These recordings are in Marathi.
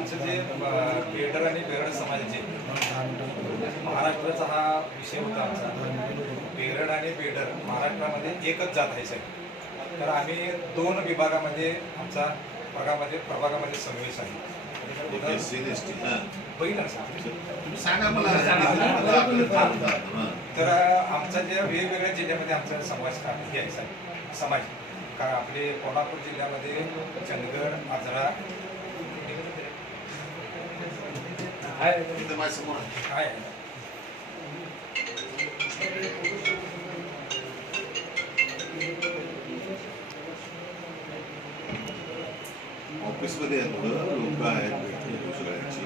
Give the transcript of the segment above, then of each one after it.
आमचं जे अ, बेडर आणि बेरड समाजाचे महाराष्ट्राचा हा विषय होता आमचा. बेरड आणि बेडर महाराष्ट्रामध्ये एकच जात आहे साहेब तर आम्ही दोन विभागामध्ये आमचा प्रभागामध्ये प्रभागामध्ये समावेश आहे. तर आमचा जे वेगवेगळ्या जिल्ह्यामध्ये आमचा समाज का हे आहे साहेब समाज. का आपले कोल्हापूर जिल्ह्यामध्ये चंदगड आजरा इथं माझ्यासमोर आहे. आहे. ऑफिसमध्ये आहे थोडं लोक आहेत भेटली सगळ्यांची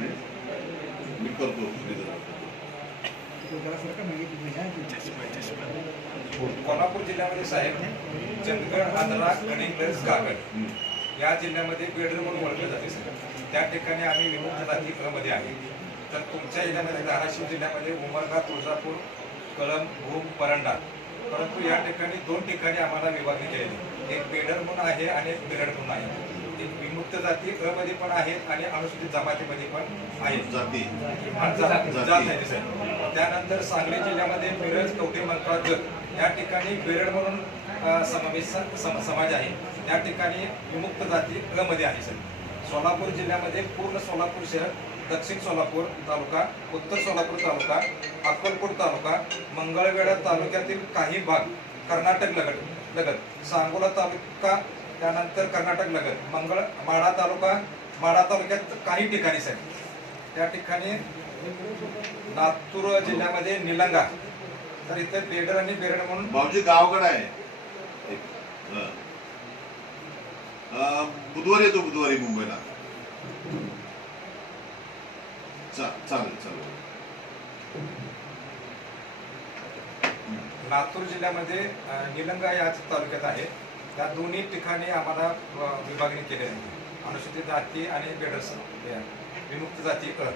मी करतो कोल्हापूर जिल्ह्यामध्ये साहेब चंदगड आजरा गणित कागड. या जिल्ह्यामध्ये बेडर म्हणून ओळखले जाते सर त्या ठिकाणी आम्ही विमुक्त जाती क्रमध्ये आहे. तर तुमच्या जिल्ह्यामध्ये धाराशिव जिल्ह्यामध्ये उमरगा तुळजापूर कळंब भूम परंडा. परंतु या ठिकाणी दोन ठिकाणी आम्हाला विभागणी केलेली एक बेडर म्हणून आहे आणि एक बेरड म्हणून आहे. एक विमुक्त जाती क मध्ये पण आहेत आणि अनुसूचित जमातीमध्ये पण आहेत. जाती. आहे त्यानंतर सांगली जिल्ह्यामध्ये मिरज कवठे मंत्रा जत या ठिकाणी बेरड म्हणून अ, समावेश सम- समाज आहे. त्या ठिकाणी विमुक्त जाती क मध्ये आहे सर. सोलापूर जिल्ह्यामध्ये पूर्ण सोलापूर शहर दक्षिण सोलापूर तालुका उत्तर सोलापूर तालुका अक्कलकोट तालुका मंगळवेढा तालुक्यातील काही भाग कर्नाटक लगत लगत. सांगोला तालुका त्यानंतर कर्नाटक लगत. मंगळ माढा तालुका माढा तालुक्यात काही ठिकाणी साहेब त्या ठिकाणी लातूर जिल्ह्यामध्ये निलंगा. तर इथे बेडर आणि बेरड म्हणून भाऊजी गावकडे आहे. एक. बुधवारी येतो बुधवारी मुंबईला. चा चालेल चालेल. लातूर जिल्ह्यामध्ये निलंगा याच तालुक्यात आहे. त्या दोन्ही ठिकाणी आम्हाला विभागणी केली आहे. अनुसूचित जाती आणि बेडर्स विमुक्त जाती अ.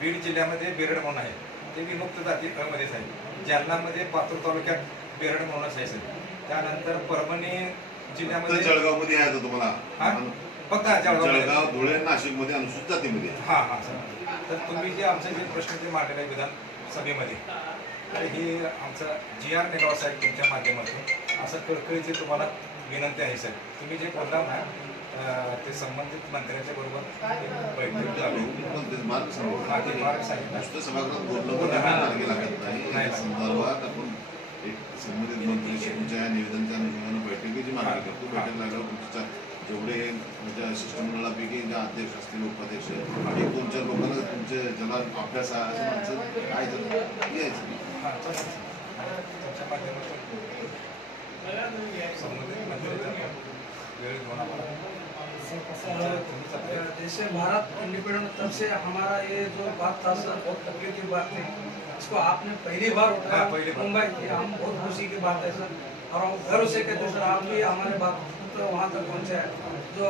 बीड जिल्ह्यामध्ये बेरड म्हणून आहे. ते विमुक्त जाती अ मध्येच आहे. जालनामध्ये पातूर तालुक्यात बेरड म्हणूनच आहे सर. त्यानंतर परभणी जिल्ह्यामध्ये? जळगावमध्ये आहे आता हा? तुम्हाला फक्त जळगाव धुळे नाशिकमध्ये अनुसूचित जातीमध्ये. हा हा सर. तर तुम्ही जे आमचे जे प्रश्न ते मांडलेले आहे विधानसभेमध्ये तर हे आमचं जी आर नेगाव साहेब तुमच्या माध्यमातून असं कळकळीची तुम्हाला विनंती आहे सर. तुम्ही जे बोलला ना ते संबंधित मंत्र्यांच्या बरोबर बैठक मार्ग. हा, मार्ग सांगितला. एक संबंधित मंत्री तुमच्या या निवेदनच्या अनुषंगाने बैठकीची मागणी करतो बैठक लागल्यावर तुमच्या जेवढे म्हणजे शिष्टमंडळापैकी जे अध्यक्ष असतील उपाध्यक्ष एक दोन चार लोकांना तुमचे ज्याला अभ्यास आहे असं माणसं काय तर यायचं. तुमच्या संबंधित मंत्र्यांचा वेळ घेऊन आम्हाला तुमचा प्रयत्न जैसे भारत इंडिपेंडेंट तब से हमारा ये जो बात था सर बहुत तकलीफ की बात है इसको आपने पहली बार उठाया। मुंबई की हम बहुत खुशी की बात है सर। और हम गर्व से कहते सर आप भी हमारे बात तो वहाँ तक पहुँचे हैं। जो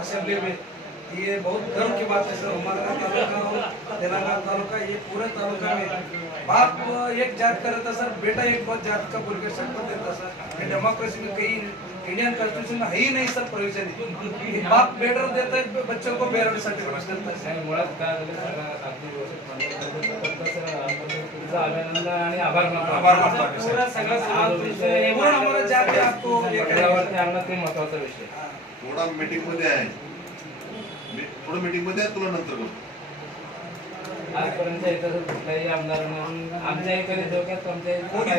असेंबली में ये बहुत गर्व की बात है सर। हमारा तालुका और तेलंगाना तालुका ये पूरे तालुका में। बाप एक जात का रहता सर। बेटा एक बहुत जात का बोल के शपथ देता सर। ये डेमोक्रेसी में कहीं इंडियन कॉन्स्टिट्यूशन में है ही नहीं सर प्रोविजन बाप बेटर देता है बच्चों को बेरड सर्टिफिकेट है अभिनंदन आणि आभार मानतो. आभार मानतो पूर्ण हमारा जाती आपको आणणं ते महत्त्वाचा विषय थोडा मीटिंगमध्ये आहे. मी थोडं मीटिंगमध्ये तुला नंतर करतो आजपर्यंत कुठल्याही आमच्या इकडे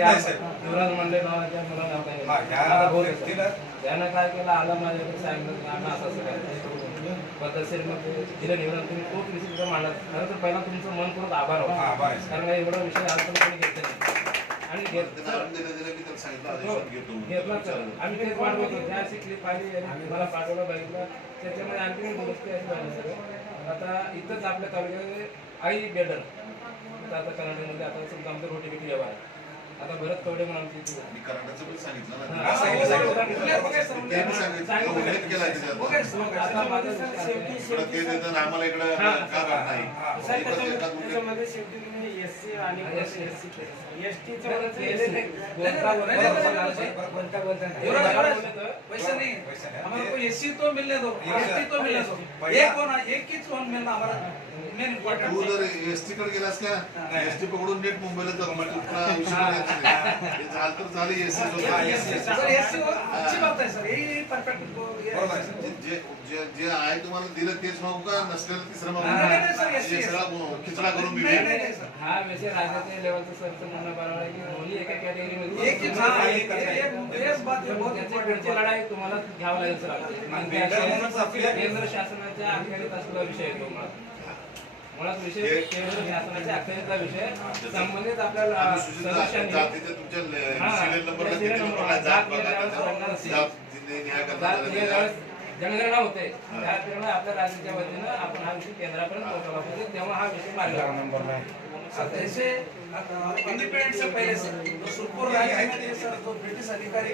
नाही, साहेब. युवराज मंडे नावाच्या मुलाला काय हा, ह्या आता बोलतो, सर. व्यक्तीला- त्यानं काय केलं आलं माझ्याकडे सांगितलं की आम्ही असं असं करायचं पद्धतशीर मग ते दिलं निवडून तुम्ही खूप मांडला खरं तर पहिला तुमचं मन आभार हा, होता आभार आहे. कारण का एवढा विषय आज पण कोणी घेतला नाही आणि. घेतला सर आम्ही पाहिली आणि मला पाठवलं बघितलं त्याच्यामध्ये आणखी गोष्टी अशी झाली सर आता इथंच आपल्या तालुक्यामध्ये आई बेडर आता कर्नाटकमध्ये आता समजा आमचं रोटी बिटी व्यवहार आहे. आता भरत कवडे म्हणून आमची इथे आणि हा, हा, हा. हा. शेवटी सी आणि SC. एस टी बोलता बोलता बोलता युवराज, युवराज, बोलता वैसे नहीं वैसे नहीं। हमारे को एससी तो मिलने दो एसटी तो मिलने दो पहिला- एक होना एक ही चोन मिलना हमारा मेन तू इम्पोर्टेंट जर एसटी कडे गेलास का? नाही. एसटी पकडून नेट मुंबईला जातो मग तर झालं हा, है आहे, सर. जे जे जे आहे तुम्हाला दिलं तेच मागू का? नसलेलं तिसरं मागू. हे सगळा खिचडा करून मी नहीं नहीं नहीं सर. हा विषय राज्याच्या लेवलचं सरचं म्हणणं बरोबर आहे की दोन्ही एका कॅटेगरीमध्ये ही हाँ, है लढाई तुम्हाला घ्यावं लागेल सर. केंद्र शासनाच्या अखत्यारीत असलेला विषय येतो मुळात मुळात विषय केंद्र शासनाच्या अखत्यारीतला विषय संबंधित आपल्याला नंबरला त्या नंबरला नंबरला जनगणना होते. त्यावेळेला आपल्या राज्याच्या वतीनं आपण हा विषय केंद्रापर्यंत पोहोचवला पाहिजे. तेव्हा हा विषय मार्गी सर जैसे इंडिपेंडेंस से पहले से तो सुरपुर राज्य में थे सर. तो ब्रिटिश अधिकारी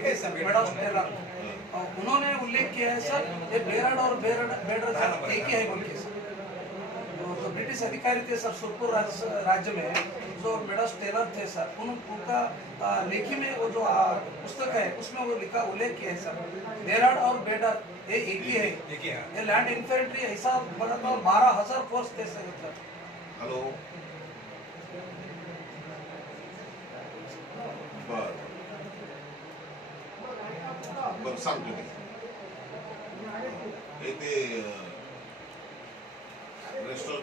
और उन्होंने उल्लेख किया है सर. ये बेरड और बेरड बेडर एक ही. है बोल के सर. तो जो ब्रिटिश अधिकारी थे सर सुरपुर राज्य राज्य में। जो मेडॉस टेलर थे सर उन उनका लेखी में वो जो पुस्तक है उसमें वो लिखा उल्लेख किया है सर। बेरड और बेडर ये एक ही है। ही है. ये लैंड इन्फेंट्री ऐसा बड़ा बारह हजार फोर्स थे सर मतलब। हॅलो। बर बर सांगतो मी हे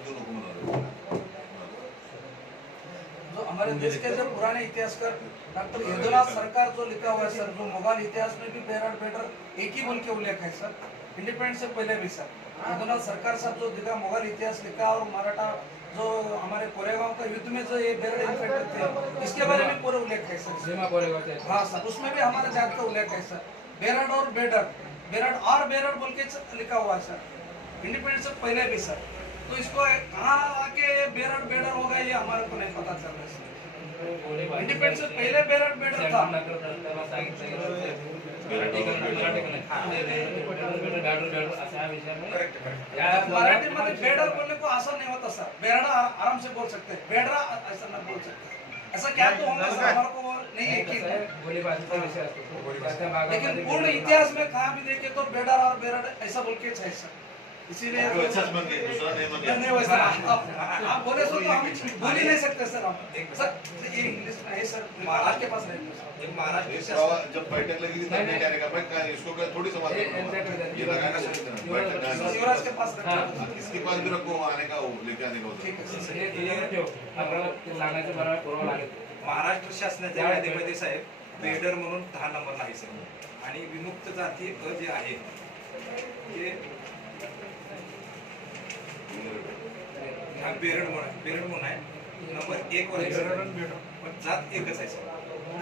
ते जो हमारे देश के जो पुराने इतिहासकार डॉक्टर यदुनाथ सरकार जो लिखा हुआ है सर जो मुगल इतिहास में भी बेरड बेटर एक ही बोल के उल्लेख है सर। इंडिपेंडेंस से पहले भी सर। यदुनाथ सरकार साहब जो लिखा मुगल इतिहास लिखा और मराठा जो हमारे कोरेगांव का युद्ध में जो ये बेरड इन्फेक्टेड थे इसके बारे में पूरा उल्लेख है सर। हाँ सर उसमें भी हमारे जात का उल्लेख है सर। बेरड और बेडर बेरड और बेरड बोल के लिखा हुआ है सर। इंडिपेंडेंस से पहले भी सर। तो इसको कहाँ आके बेरड बेडर होगा ये हमारे को नहीं पता चल रहा है। इंडिपेंडेंस से पहले बेरड बेडर था। मराठी मध्ये बेडर बोलने को आसान नहीं होता सर बेरड़ा आराम से बोल सकते हैं। बेडरा ऐसा ना बोल सकते ऐसा क्या तो होगा सर हमारे को नहीं है लेकिन पूर्ण इतिहास में कहा भी देखे तो बेडर और बेरड ऐसा बोल के सर इसीलिए नाही नहीं, नहीं वैसा आप, बोले सो तो हम बोल ही नहीं सकते सर सर ये इंग्लिश में है सर पास नहीं है एक महाराष्ट्र हे शासन प्रवा- जब बैठक लगी थी तब नहीं का इसको काय थोड़ी समझ. ये लगा का नहीं के पास। इसके पास भी रखो आने का वो लेके आने का है बरोबर पुरावा लागेल महाराष्ट्र शासनाच्या यादीमध्ये साहेब बेडर म्हणून दहा नंबरला आहे सर. आणि विमुक्त जाती अ जे आहे ते हा बेरड म्हणून बेरड म्हणून आहे. नंबर एक वर. पण जात एकच आहे सर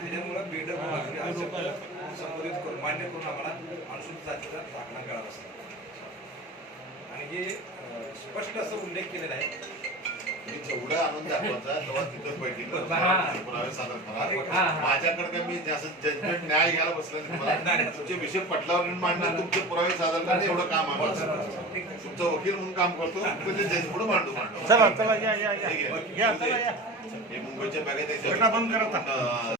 त्याच्यामुळं बेडर म्हणून संबोधित करून मान्य करून आम्हाला अनुसूचित जातीचा दाखला मिळावा सर आणि हे स्पष्ट असं उल्लेख केलेला आहे. मी जेवढा आनंद दाखवायचा तेव्हा तिथं बैठकीला. पुरावे सादर करा. माझ्याकडे काय मी जजमेंट न्याय घ्यायला बसलं मला तुमचे विषय पटलावर येऊन मांडणं तुमचे पुरावे सादर करणं एवढं काम आहे माझं. तुमचा वकील म्हणून काम करतो तुमचे जज पुढे मांडू मांडू. चला चला या या या. ठीक आहे. या चला या. हे मुंबईच्या बॅगेत एक बेटा बंद करा आता. अं,